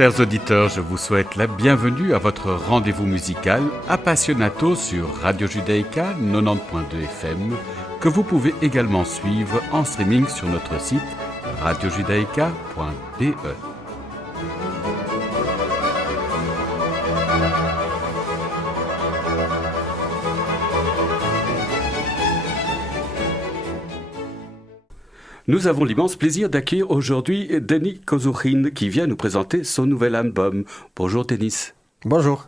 Chers auditeurs, je vous souhaite la bienvenue à votre rendez-vous musical Appassionato sur Radio Judaïka 90.2 FM, que vous pouvez également suivre en streaming sur notre site radiojudaïka.be. Nous avons l'immense plaisir d'accueillir aujourd'hui Denis Kozhukhin qui vient nous présenter son nouvel album. Bonjour Denis. Bonjour.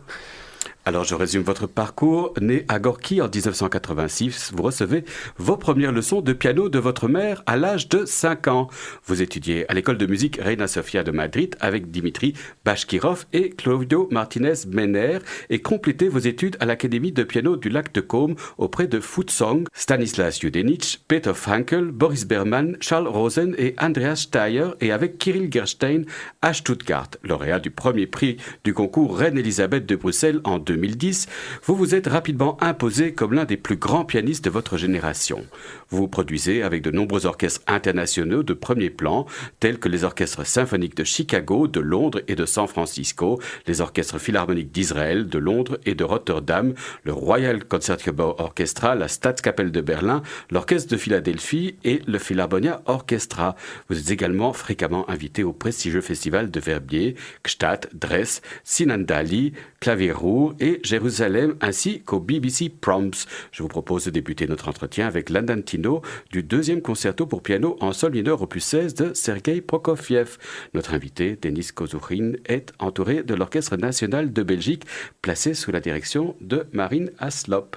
Alors je résume votre parcours. Né à Gorki en 1986, vous recevez vos premières leçons de piano de votre mère à l'âge de 5 ans. Vous étudiez à l'école de musique Reina Sofia de Madrid avec Dimitri Bashkirov et Claudio Martinez Mener et complétez vos études à l'académie de piano du lac de Côme auprès de Footsong, Stanislas Judenich, Peter Frankel, Boris Berman, Charles Rosen et Andreas Steyer et avec Kirill Gerstein à Stuttgart, lauréat du premier prix du concours Reine-Élisabeth de Bruxelles en 2010, vous vous êtes rapidement imposé comme l'un des plus grands pianistes de votre génération. Vous vous produisez avec de nombreux orchestres internationaux de premier plan, tels que les orchestres symphoniques de Chicago, de Londres et de San Francisco, les orchestres philharmoniques d'Israël, de Londres et de Rotterdam, le Royal Concertgebouw Orchestra, la Staatskapelle de Berlin, l'Orchestre de Philadelphie et le Philharmonia Orchestra. Vous êtes également fréquemment invité au prestigieux festival de Verbier, Gstaad, Dres, Sinandali, Clavirour et Jérusalem, ainsi qu'au BBC Proms. Je vous propose de débuter notre entretien avec l'Andantino du deuxième concerto pour piano en sol mineur opus 16 de Sergueï Prokofiev. Notre invité, Denis Kozhukhin, est entouré de l'Orchestre national de Belgique, placé sous la direction de Marine Haslop.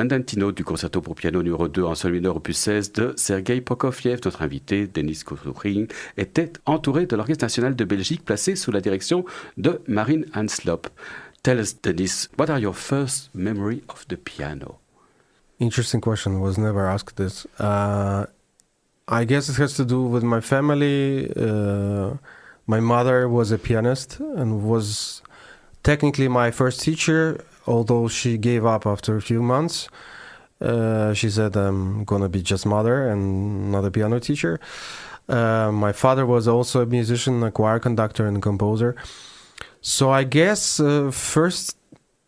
Andantino du concerto pour piano numéro 2 en sol mineur opus 16 de Sergueï Prokofiev. Notre invité, Denis Kozhukhin, était entouré de l'Orchestre national de Belgique placé sous la direction de Marine Hanslop. Tell us, Denis, what are your first memory of the piano? Interesting question. Was never asked this. I guess it has to do with my family. My mother was a pianist and was technically my first teacher, although she gave up after a few months. She said, I'm going to be just mother and not a piano teacher. My father was also a musician, a choir conductor and composer. So I guess first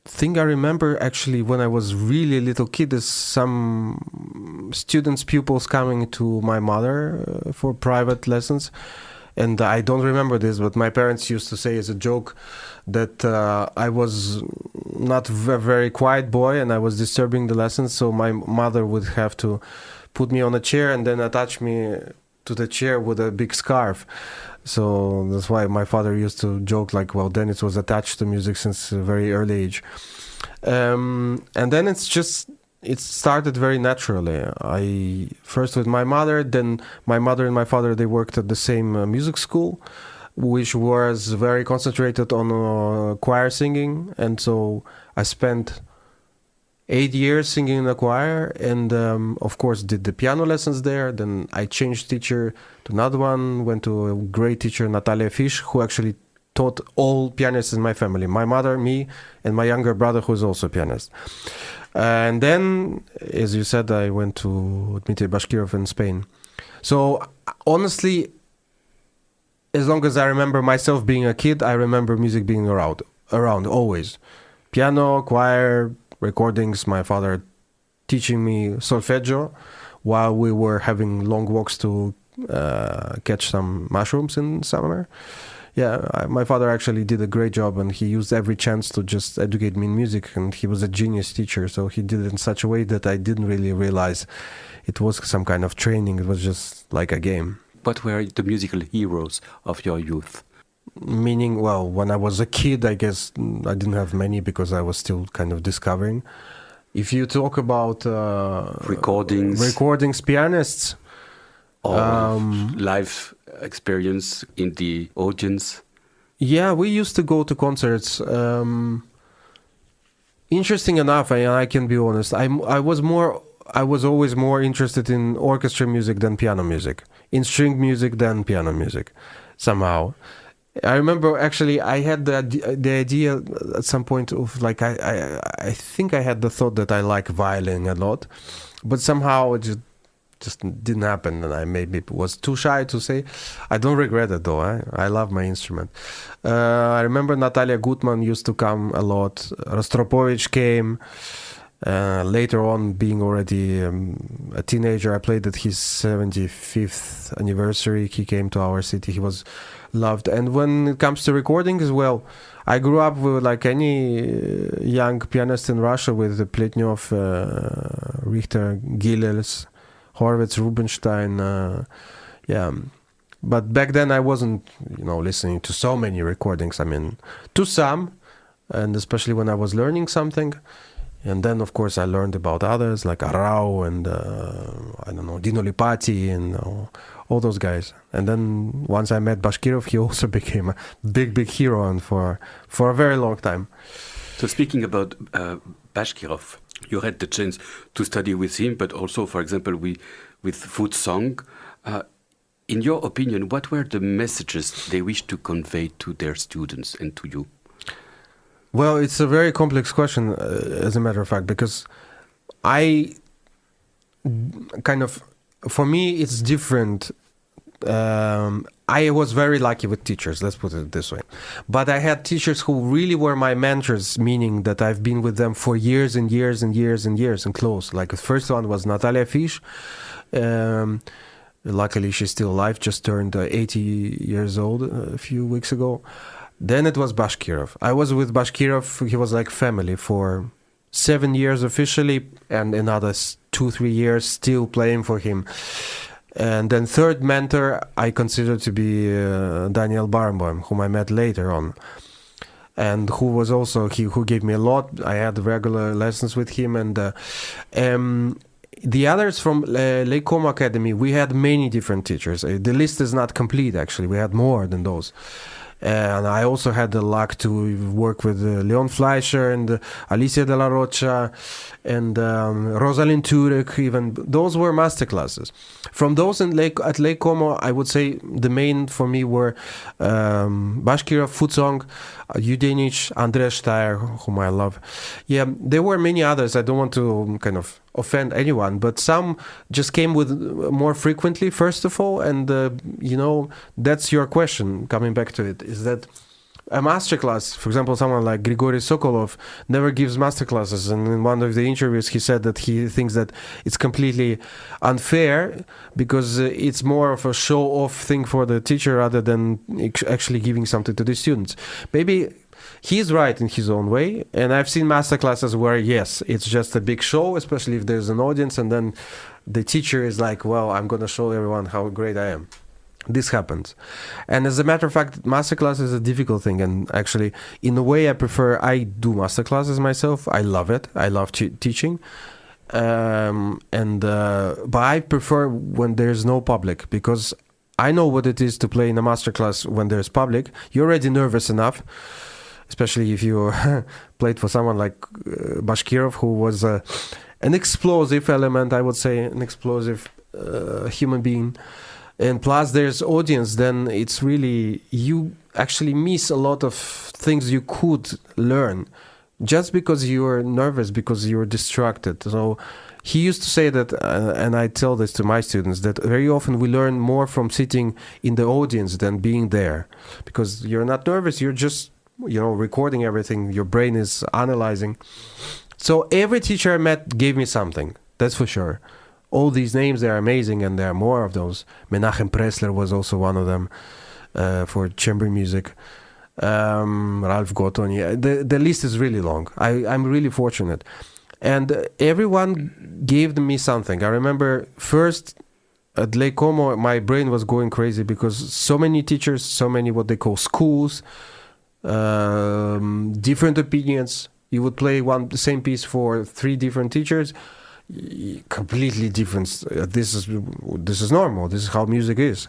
thing I remember actually when I was really a little kid is some students, pupils coming to my mother for private lessons. And I don't remember this, but my parents used to say as a joke that I was not a very quiet boy and I was disturbing the lessons. So my mother would have to put me on a chair and then attach me to the chair with a big scarf. So that's why my father used to joke like, well, Denis was attached to music since a very early age. And then it started very naturally. I first with my mother, then my mother and my father, they worked at the same music school, which was very concentrated on choir singing. And so I spent 8 years singing in the choir and of course did the piano lessons there. Then I changed teacher to another one, went to a great teacher, Natalia Fish, who actually taught all pianists in my family, my mother, me, and my younger brother, who is also a pianist. And then, as you said, I went to Dmitry Bashkirov in Spain. So honestly, as long as I remember myself being a kid, I remember music being around always. Piano, choir, recordings, my father teaching me solfeggio while we were having long walks to catch some mushrooms in summer. Yeah, my father actually did a great job and he used every chance to just educate me in music, and he was a genius teacher, so he did it in such a way that I didn't really realize it was some kind of training. It was just like a game. What were the musical heroes of your youth? Meaning, well, when I was a kid, I guess I didn't have many because I was still kind of discovering. If you talk about recordings, pianists, or live experience in the audience. Yeah, we used to go to concerts. Interesting enough, I can be honest, I was always more interested in orchestra music than piano music, in string music than piano music, somehow. I remember actually I had the idea at some point of like I think I had the thought that I like violin a lot, but somehow it just didn't happen, and I maybe was too shy to say. I don't regret it though. I love my instrument. I remember Natalia Gutman used to come a lot. Rostropovich came. Later on, being already a teenager, I played at his 75th anniversary. He came to our city. He was loved. And when it comes to recording as well, I grew up with like any young pianist in Russia with Pletnyov, Richter, Gilels, Horvitz, Rubinstein, yeah. But back then I wasn't, listening to so many recordings. I mean, to some, and especially when I was learning something. And then, of course, I learned about others like Arau and, Dino Lipati and all those guys. And then once I met Bashkirov, he also became a big, big hero and for a very long time. So speaking about Bashkirov, you had the chance to study with him, but also, for example, with Food Song. In your opinion, what were the messages they wished to convey to their students and to you? Well, it's a very complex question, as a matter of fact, because for me, it's different. I was very lucky with teachers, let's put it this way. But I had teachers who really were my mentors, meaning that I've been with them for years and years and years and years and close. Like the first one was Natalia Fish. Luckily, she's still alive, just turned 80 years old a few weeks ago. Then it was Bashkirov. I was with Bashkirov, he was like family for 7 years officially, and another 2-3 years still playing for him. And then third mentor I consider to be Daniel Barenboim, whom I met later on. and who was also who gave me a lot. I had regular lessons with him, and the others from Lake Como Academy, we had many different teachers. The list is not complete, actually. We had more than those. And I also had the luck to work with Leon Fleischer and Alicia de la Rocha and Rosalind Turek. Even those were master classes. From those at Lake Como, I would say the main for me were Bashkirov, Futsong, Denis, Andreas Steyer, whom I love. Yeah, there were many others. I don't want to kind of offend anyone, but some just came with more frequently, first of all, and that's your question, coming back to it, is that a masterclass, for example, someone like Grigory Sokolov never gives masterclasses, and in one of the interviews he said that he thinks that it's completely unfair because it's more of a show-off thing for the teacher rather than actually giving something to the students. Maybe he's right in his own way, and I've seen masterclasses where, yes, it's just a big show, especially if there's an audience, and then the teacher is like, well, I'm going to show everyone how great I am. This happens. And as a matter of fact, masterclass is a difficult thing, and actually, in a way, I do masterclasses myself. I love it. I love teaching. But I prefer when there's no public, because I know what it is to play in a masterclass when there's public. You're already nervous enough, especially if you played for someone like Bashkirov, who was an explosive element, I would say, an explosive human being. And plus there's audience, then it's really, you actually miss a lot of things you could learn just because you're nervous, because you're distracted. So he used to say that, and I tell this to my students, that very often we learn more from sitting in the audience than being there, because you're not nervous, you're just recording everything, your brain is analyzing. So every teacher I met gave me something, that's for sure. All these names, they're amazing, and there are more of those. Menachem Pressler was also one of them for chamber music. Ralph Gottoni. The list is really long. I'm really fortunate. And everyone gave me something. I remember first at Lake Como, my brain was going crazy because so many teachers, so many what they call schools, different opinions. You would play the same piece for 3 different teachers, completely different. This is normal. This is how music is.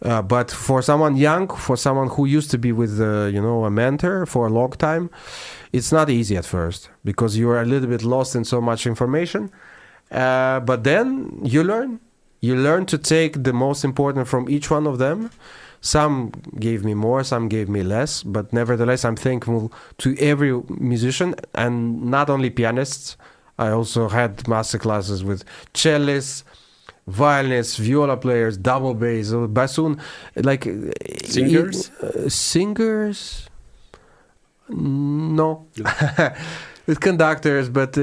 But for someone young, for someone who used to be with a mentor for a long time, it's not easy at first because you're a little bit lost in so much information. But then you learn. You learn to take the most important from each one of them. Some gave me more, some gave me less, but nevertheless, I'm thankful to every musician, and not only pianists. I also had master classes with cellists, violinists, viola players, double bass, bassoon, like singers. Singers, no. With conductors, but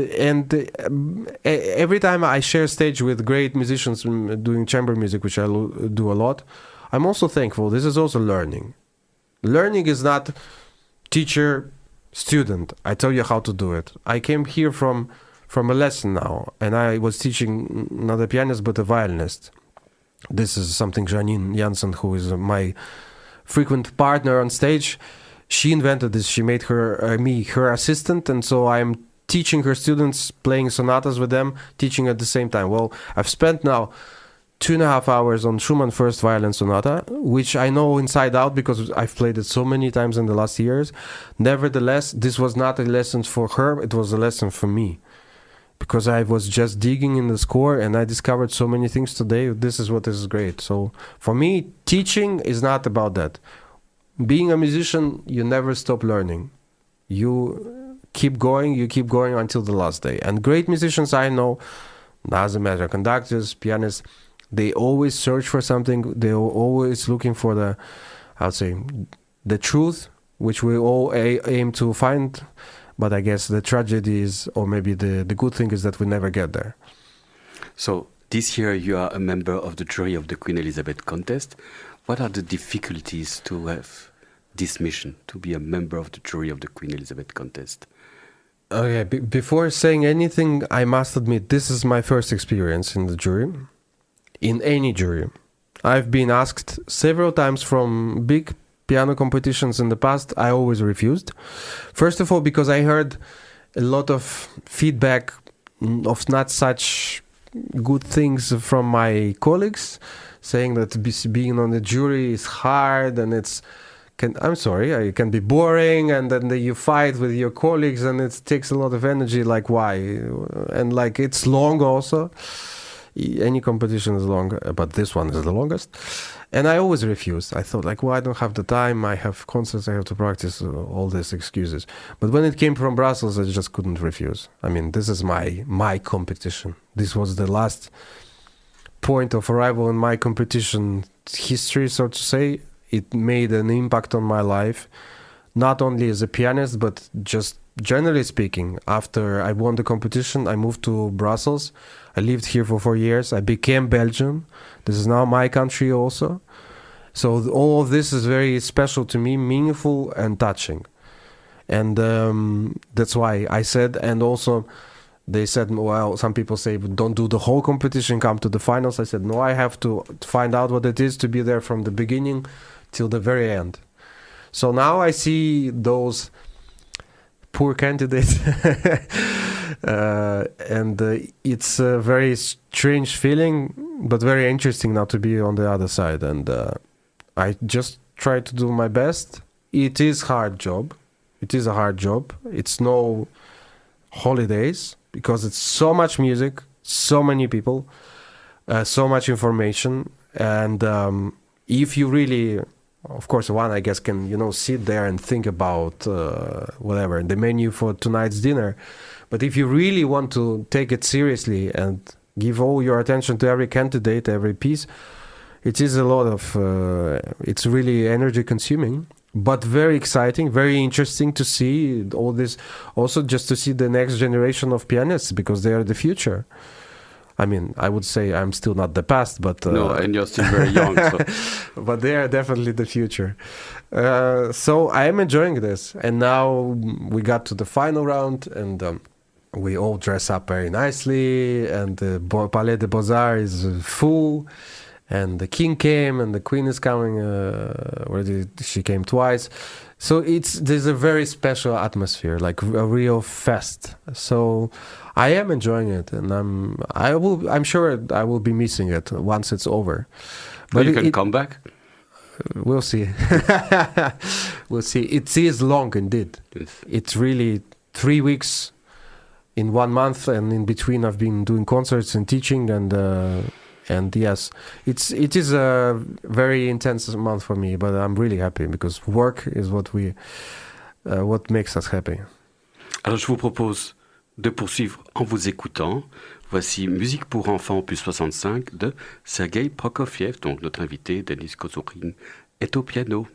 every time I share stage with great musicians doing chamber music, which I do a lot, I'm also thankful. This is also learning. Learning is not teacher, student. I tell you how to do it. I came here from a lesson now, and I was teaching not a pianist but a violinist. This is something Janine Janssen, who is my frequent partner on stage, she invented this. She made me her assistant, and so I'm teaching her students, playing sonatas with them, teaching at the same time. Well, I've spent now 2.5 hours on Schumann First Violin Sonata, which I know inside out because I've played it so many times in the last years. Nevertheless, this was not a lesson for her, it was a lesson for me. Because I was just digging in the score and I discovered so many things today. This is what is great. So for me, teaching is not about that. Being a musician, you never stop learning. You keep going until the last day. And great musicians I know, doesn't matter, conductors, pianists, they always search for something. They're always looking for the truth, which we all aim to find. But I guess the tragedy is, or maybe the good thing is that we never get there. So this year you are a member of the jury of the Queen Elizabeth contest. What are the difficulties to have this mission, to be a member of the jury of the Queen Elizabeth contest? Okay, before saying anything, I must admit this is my first experience in the jury, in any jury. I've been asked several times from big piano competitions in the past, I always refused. First of all, because I heard a lot of feedback of not such good things from my colleagues, saying that being on the jury is hard and it can be boring, and then you fight with your colleagues and it takes a lot of energy. Like, why? And like, it's long also. Any competition is long, but this one is the longest. And I always refused. I thought, like, well, I don't have the time. I have concerts. I have to practice, all these excuses. But when it came from Brussels, I just couldn't refuse. I mean, this is my competition. This was the last point of arrival in my competition history, so to say. It made an impact on my life, not only as a pianist, but just generally speaking. After I won the competition, I moved to Brussels. I lived here for 4 years. I became Belgian. This is now my country also. So all of this is very special to me, meaningful and touching. And that's why I said, and also they said, well, some people say, don't do the whole competition, come to the finals. I said, no, I have to find out what it is to be there from the beginning till the very end. So now I see those poor candidates and it's a very strange feeling, but very interesting now to be on the other side. And I just try to do my best. It is a hard job. It's no holidays, because it's so much music, so many people, so much information. And if you really, of course, one, I guess, can, sit there and think about whatever, the menu for tonight's dinner. But if you really want to take it seriously and give all your attention to every candidate, every piece, it is a lot of, it's really energy consuming, but very exciting, very interesting to see all this. Also, just to see the next generation of pianists, because they are the future. I mean, I would say I'm still not the past, but... no, and you're still very young. So. But they are definitely the future. So I am enjoying this. And now we got to the final round, and we all dress up very nicely, and the Palais des Beaux-Arts is full, and the king came, and the queen is coming. Already she came twice. So there's a very special atmosphere, like a real fest. So I am enjoying it, and I'm sure I will be missing it once it's over. But you can come back. We'll see. We'll see. It is long indeed. Yes. It's really 3 weeks in 1 month, and in between I've been doing concerts and teaching, and yes, it is a very intense month for me, but I'm really happy because work is what makes us happy. Alors je vous propose de poursuivre en vous écoutant. Voici Musique pour enfants opus 65 de Sergueï Prokofiev. Donc notre invité, Denis Kozhukhin, est au piano.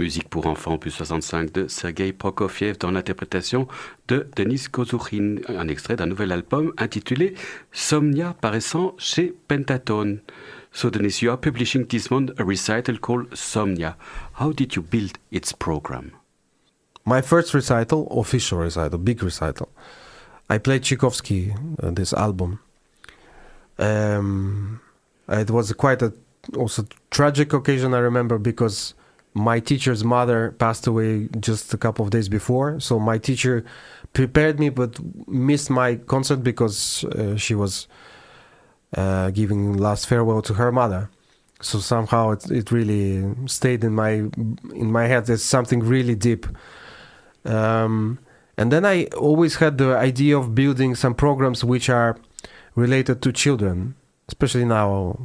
Musique pour enfants, opus 65 de Sergei Prokofiev dans l'interprétation de Denis Kozhukhin, un extrait d'un nouvel album intitulé Somnia paraissant chez Pentatone. So Denis, you are publishing this month a recital called Somnia. How did you build its program? My first recital, official recital, big recital, I played Tchaikovsky, this album. It was quite a also tragic occasion, I remember, because my teacher's mother passed away just a couple of days before. So my teacher prepared me but missed my concert because she was giving last farewell to her mother. So somehow it really stayed in my head as something really deep. And then I always had the idea of building some programs which are related to children, especially now.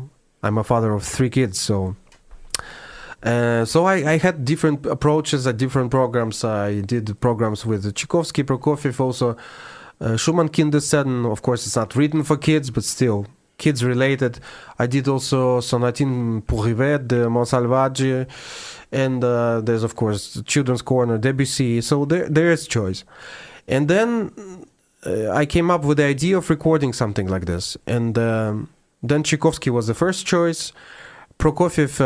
I'm a father of 3 kids, so I had different approaches at different programs. I did programs with Tchaikovsky, Prokofiev, also Schumann Kinderszenen. Of course, it's not written for kids, but still kids related. I did also Sonatine pour Rivette, de Monsalvage, and there's of course Children's Corner, Debussy. So there is choice. And then I came up with the idea of recording something like this, and then Tchaikovsky was the first choice. Prokofiev,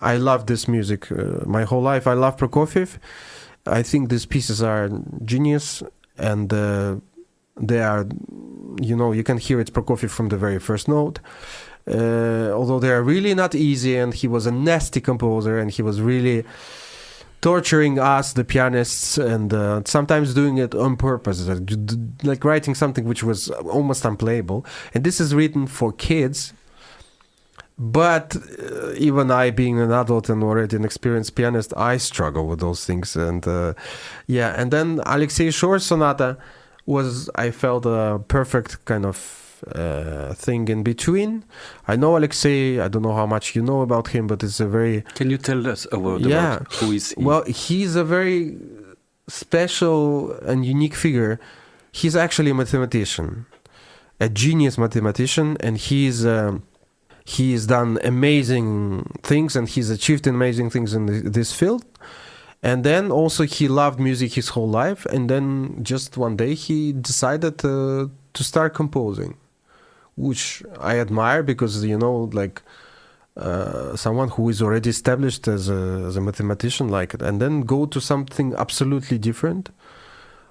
I love this music. My whole life I love Prokofiev. I think these pieces are genius, and they are, you can hear it's Prokofiev from the very first note. Although they are really not easy, and he was a nasty composer, and he was really torturing us, the pianists, and sometimes doing it on purpose, like writing something which was almost unplayable. And this is written for kids, but even I, being an adult and already an experienced pianist, I struggle with those things. And and then Alexei Shor's sonata was, I felt, a perfect kind of thing in between. I know Alexei, I don't know how much you know about him, but it's a very... Can you tell us a word about who is he? Well, he's a very special and unique figure. He's actually a mathematician, a genius mathematician, and he's done amazing things, and he's achieved amazing things in this field. And then also he loved music his whole life, and then just one day he decided to start composing, which I admire, because someone who is already established as a mathematician, and then go to something absolutely different.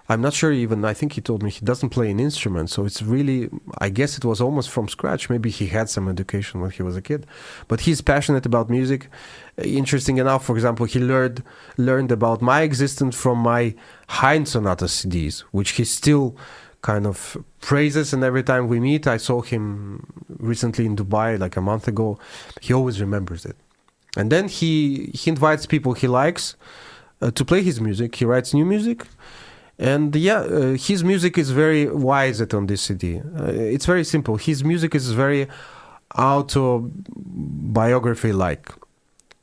I'm not sure even, I think he told me he doesn't play an instrument, so it's really, I guess it was almost from scratch. Maybe he had some education when he was a kid, but he's passionate about music. Interesting enough, for example, he learned about my existence from my Haydn Sonata CDs, which he still kind of praises, and every time we meet, I saw him recently in Dubai like a month ago, he always remembers it. And then he invites people he likes to play his music. He writes new music, and his music is very wise on this CD. It's very simple. His music is very autobiography-like.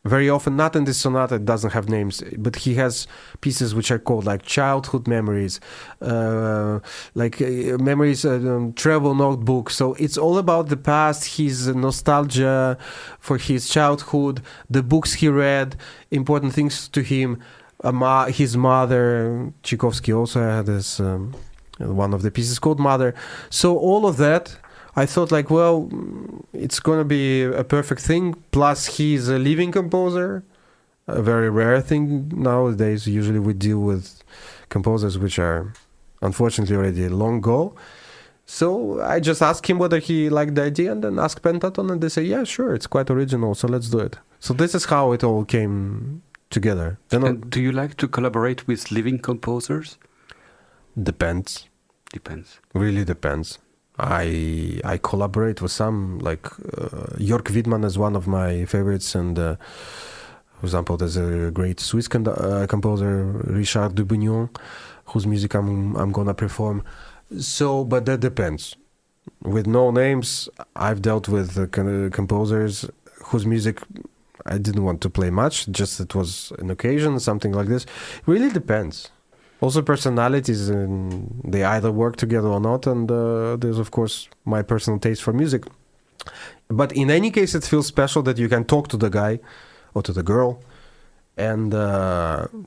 Very often, not in this sonata, it doesn't have names, but he has pieces which are called like childhood memories, memories, travel notebook. So it's all about the past, his nostalgia for his childhood, the books he read, important things to him, his mother. Tchaikovsky also had this, one of the pieces called Mother. So all of that, I thought it's going to be a perfect thing. Plus, he's a living composer, a very rare thing nowadays. Usually we deal with composers which are unfortunately already long ago. So I just asked him whether he liked the idea, and then asked Pentatone, and they say, yeah, sure, it's quite original, so let's do it. So this is how it all came together. And do you like to collaborate with living composers? Depends. Really depends. I collaborate with some, Jörg Widmann is one of my favorites, and for example, there's a great Swiss composer, Richard Dubignon, whose music I'm gonna perform. So, but that depends. With no names, I've dealt with composers whose music I didn't want to play much, just it was an occasion, something like this. It really depends. Also personalities, and they either work together or not, and there's of course my personal taste for music. But in any case, it feels special that you can talk to the guy or to the girl and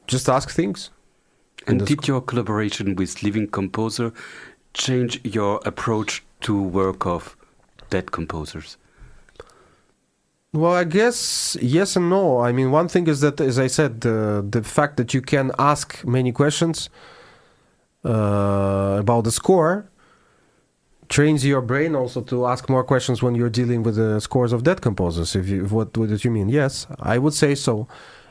just ask things. And did your collaboration with living composer change your approach to work of dead composers? Well, I guess yes and no. I mean, one thing is that, as I said, the fact that you can ask many questions about the score trains your brain also to ask more questions when you're dealing with the scores of dead composers. What did you mean? Yes, I would say so.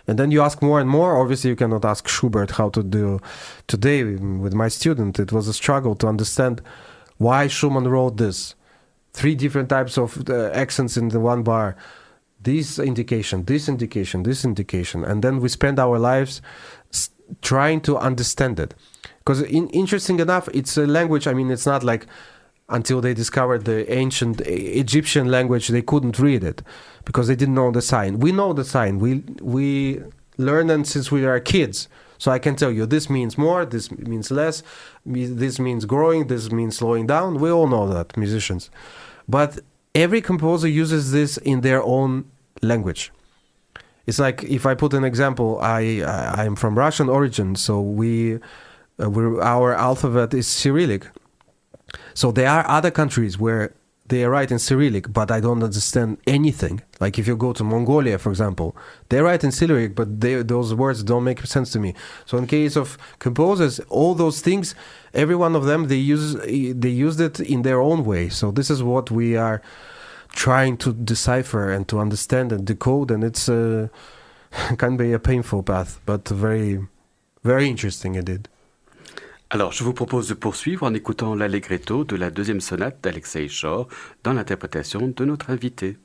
And then you ask more and more. Obviously, you cannot ask Schubert how to do. Today, with my student, it was a struggle to understand why Schumann wrote this. 3 different types of accents in the one bar. This indication, this indication, this indication. And then we spend our lives trying to understand it. Because interesting enough, it's a language, I mean, it's not like until they discovered the ancient Egyptian language, they couldn't read it because they didn't know the sign. We know the sign. We learn it since we are kids. So I can tell you, this means more, this means less, this means growing, this means slowing down. We all know that, musicians. But every composer uses this in their own language. It's like, if I put an example, I'm from Russian origin, so our alphabet is Cyrillic. So there are other countries where they write in Cyrillic, but I don't understand anything. Like if you go to Mongolia, for example, they write in Cyrillic, but those words don't make sense to me. So in case of composers, all those things, every one of them, they used it in their own way. So this is what we are trying to decipher and to understand and decode, and it's can be a painful path, but very, very interesting indeed. Alors, je vous propose de poursuivre en écoutant l'allegretto de la 2e sonate d'Alexei Shor dans l'interprétation de notre invité.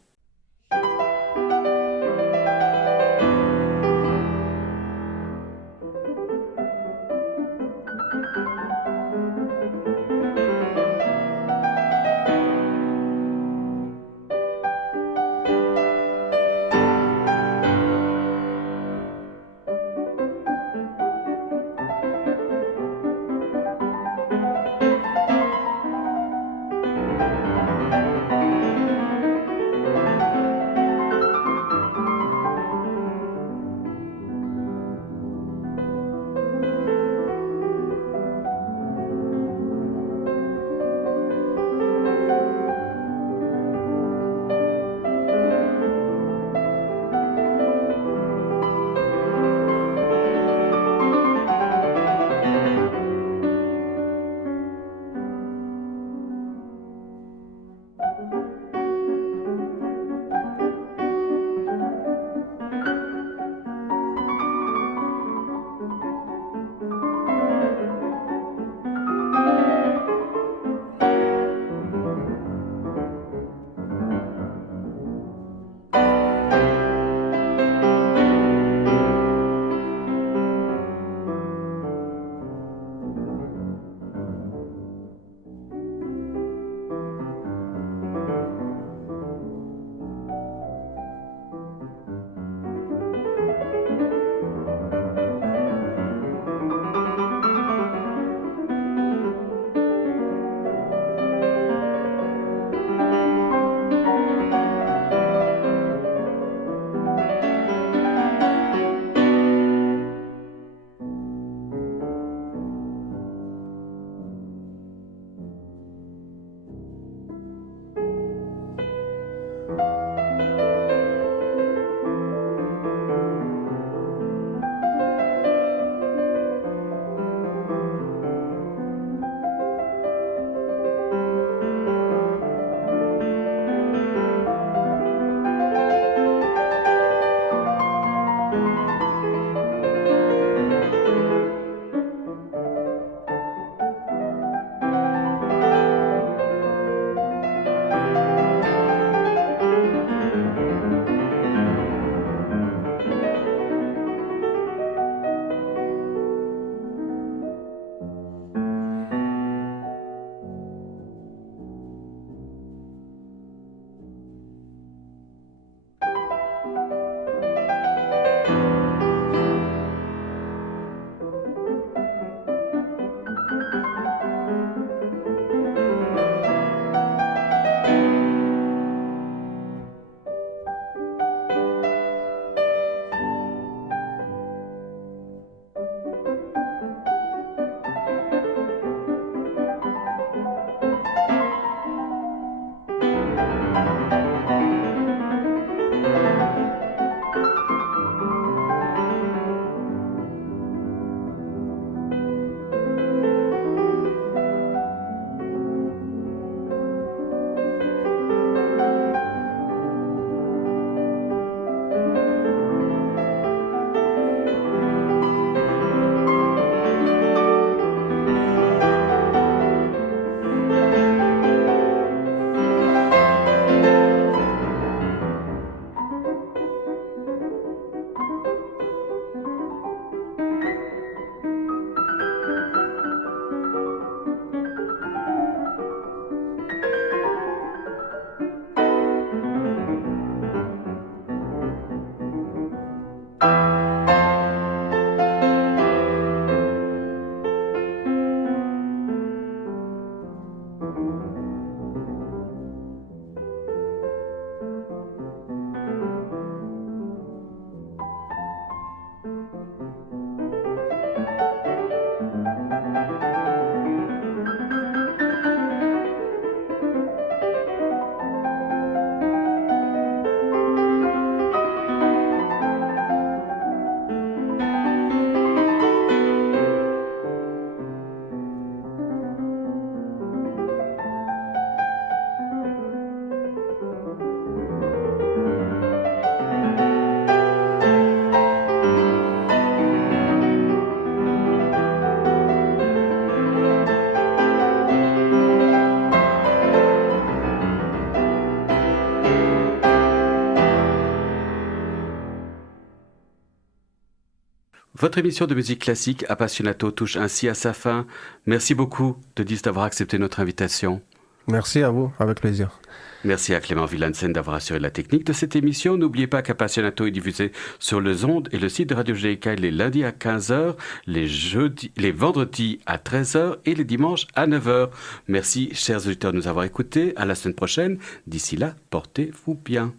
Votre émission de musique classique Appassionato touche ainsi à sa fin. Merci beaucoup, Denis, d'avoir accepté notre invitation. Merci à vous, avec plaisir. Merci à Clément Villansen d'avoir assuré la technique de cette émission. N'oubliez pas qu'Appassionato est diffusé sur le Zonde et le site de Radio GK les lundis à 15h, les vendredis à 13h et les dimanches à 9h. Merci, chers auditeurs, de nous avoir écoutés. À la semaine prochaine. D'ici là, portez-vous bien.